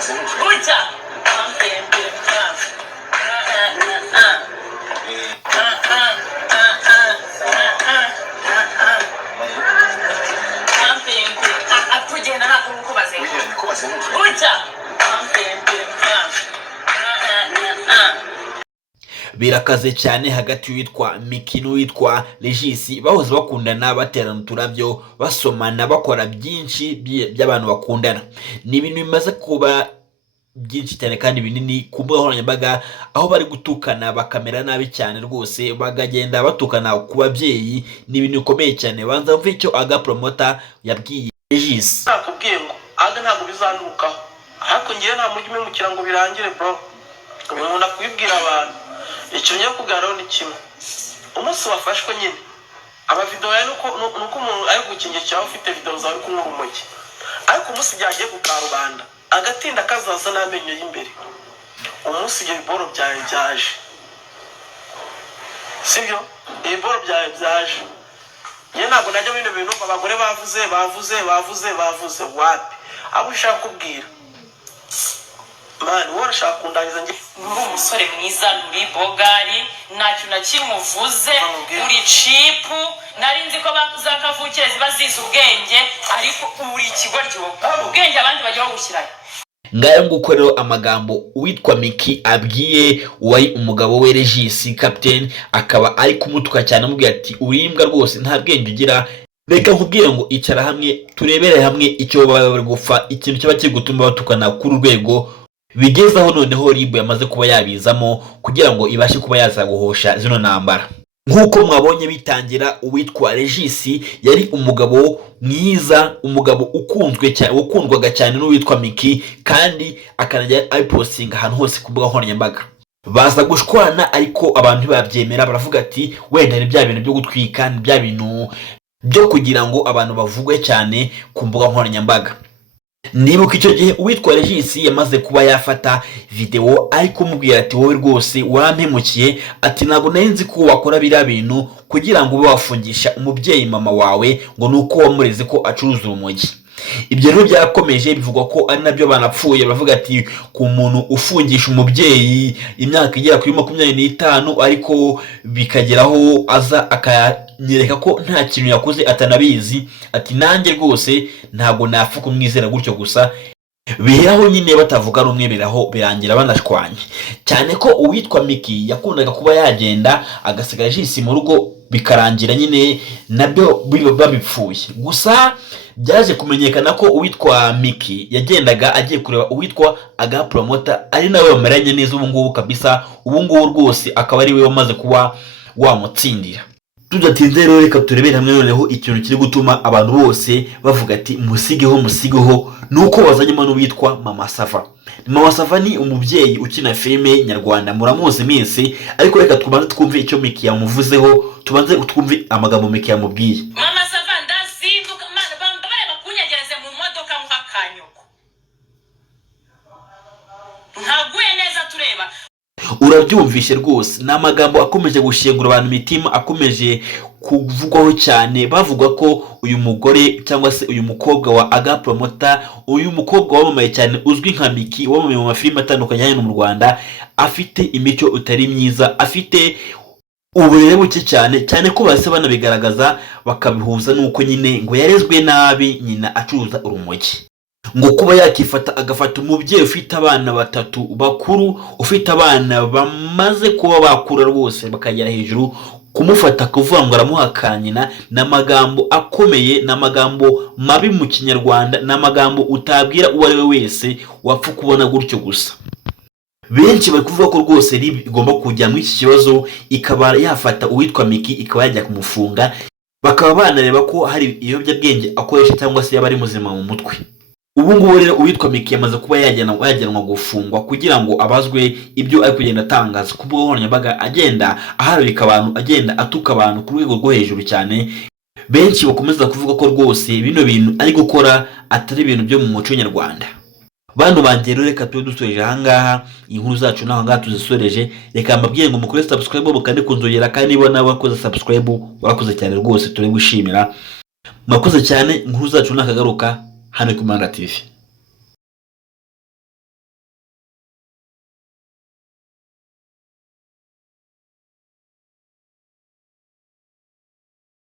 Ucha. Birakaze cyane hagati y'uwitwa Miki n'uwitwa Regis, bahoze bakundana baterana uturabyo basomana bakora byinshi by'abantu bakundana. Ni ibintu bimaze kuba byinshi cyane kandi binini ku mbuga nkoranyambaga, aho bari gutukana bakamera nabi cyane rwose, bagagenda batukana ku babyeyi. Ni ibintu bikomeye cyane. Banza mve icyo Aga Promota yabwiye Regis. Nakubwiye ngo aga ntabwo bizanukaho, ariko ngiye nta mujyi umukira ngo birangire bro. Umuntu nakwibwira abantu icyo ngiye kuganiraho ni kimwe. Umunsi wafashwe nyine amavideo ya nuko umuntu ari gukingira cyawe ufite video zawe uri kunywa urumogi, ariko umunsi byagiye ku karubanda agatinda kazaza n'amenyo y'imbere, umunsi ibyo biboro byawe byaje, sibyo? Ibiboro byawe byaje. Ye ntabwo najya bino bintu abagore bavuze wapi abo ushaka kubwira mani wora shaka kundaniza nge Uri umusore mwiza, uri bogari, ntacyo na kimuvuze, uri chipu. Narinzi ko bakuzakavukire ziba ziza ubwenge, ariko uri ikigoryi ubwenge abandi bajya bagushyirayo. Ngayo nguko rero amagambo uwitwa Miki abwiye uwari umugabo we Regis Captain, akaba ari kumutuka cyane amubwira ati urimbwa rwose nta bwenge ugira, reka nkubwire ngo icara hamwe turebere hamwe icyo baba bari gupfa, ikintu cyaba kiri gutuma batukana kuri urwego bigezaho noneho RIB yamaze kuba yabizamo kugira ngo ibashe kuba yazaguhosha zino ntambara. Nkuko mwabonye bitangira, uwitwa Regis yari umugabo mwiza, umugabo ukundwaga cyane n'uwitwa Miki, kandi akanajya ayipostinga ahantu hose ku mbuga nkoranyambaga. Baza gushwana ariko abantu babyemera, baravuga ati wenda ni bya bintu byo gutwika, ni bya bintu byo kugira ngo abantu bavugwe cyane ku mbuga nkoranyambaga. Nibuka icyo gihe uwitwa Regis yamaze kuba yafata video ariko mubwira ati wowe rwose warampemukiye, ati ntabwo narinzi ko wakora biriya bintu kugira ngo ube wafungisha umubyeyi mama wawe ngo nuko wamureze ko acuruza urumogi. Ibyo rero byakomeje bivugwa ko ari nabyo banapfuye, bavuga ati ku muntu ufungisha umubyeyi imyaka igera kuri 25 ariko bikageraho aza akanyereka ko nta kintu yakoze atanabizi, ati nanjye rwose ntabwo napfa kumwizera gutyo gusa. Biheraho nyine batavuga rumwe, biraho birangira banashwanye cyane ko uwitwa Miki yakundaga kuba yagenda agasiga Regis mu rugo, bikarangira nyine nabyo babipfuye. Gusa byaje kumenyekana ko uwitwa Miki yagendaga agiye kureba uwitwa Aga Promota, ari nawe bameranye neza ubu ngubu kabisa. Ubu ngubu rwose akaba ari we wamaze kuba wamutsindira. Tudatinze rero reka turebere hamwe noneho ikintu kiri gutuma abantu bose bavuga ati musigeho nuko wazanyemo n'uwitwa Mama Sava. Mama Sava ni umubyeyi ukina filime nyarwanda, muramuzi mwese, ariko reka tubanze twumve icyo Miki yamuvuzeho, tubanze twumve amagambo Miki yamubwiye. Mama Sava ndazinduka mana bambare bakunyegereze mu modoka muhakanyuko. Ntaguye neza tureba. Urabyumvishe rwose, ni amagambo akomeje gushengura abantu imitima, akomeje kuvugwaho cyane. Bavuga ko uyu mugore cyangwa se uyu mukobwa wa Aga Promota, uyu mukobwa wamamaye cyane uzwi nka Miki, wamamaye mu mafilime atandukanye hano mu Rwanda, afite imico utari myiza, afite uburere buke cyane ko bahise banabigaragaza bakabihuza nuko nyine ngo yarezwe nabi nyina acuruza urumogi. Ngo kuba yakifata agafata umubyeyi ufite abana batatu bakuru, ufite abana bamaze kuba bakura rwose bakagera hejuru, kumufata kuvuga ngo aramuhakanyina, n'amagambo akomeye, n'amagambo mabi mu Kinyarwanda, n'amagambo utabwira uwo ari we wese wapfa kubona gutyo gusa. Benshi bari kuvuga ko rwose RIB igomba kujya mu iki kibazo, ikaba yafata uwitwa Miki ikaba yajya kumufunga, bakaba banareba ko hari ibiyobyabwenge akoresha cyangwa se yaba ari muzima mu mutwe. Ubu ngubu rero uwitwa Miki yamaze kuba yajyanwa gufungwa kugira ngo abazwe ibyo ari kugenda atangaza ku mbuga nkoranyambaga, agenda aharabika abantu, agenda atuka abantu ku rwego rwo hejuru cyane. Benshi bakomeza kuvuga ko rwose bino bintu ari gukora atari ibintu byo mu muco nyarwanda. Bantu banjye rero reka tube dusoreje ahangaha inkuru zacu naho ngaha tuzisoreje. Reka mbabwiye ngo mukore subscribe mukande kunzogera, kandi niba nawe wakoze subscribe warakoze cyane rwose, turi gushimira. Mwakoze cyane. Inkuru zacu nakagaruka hano ku Manda TV.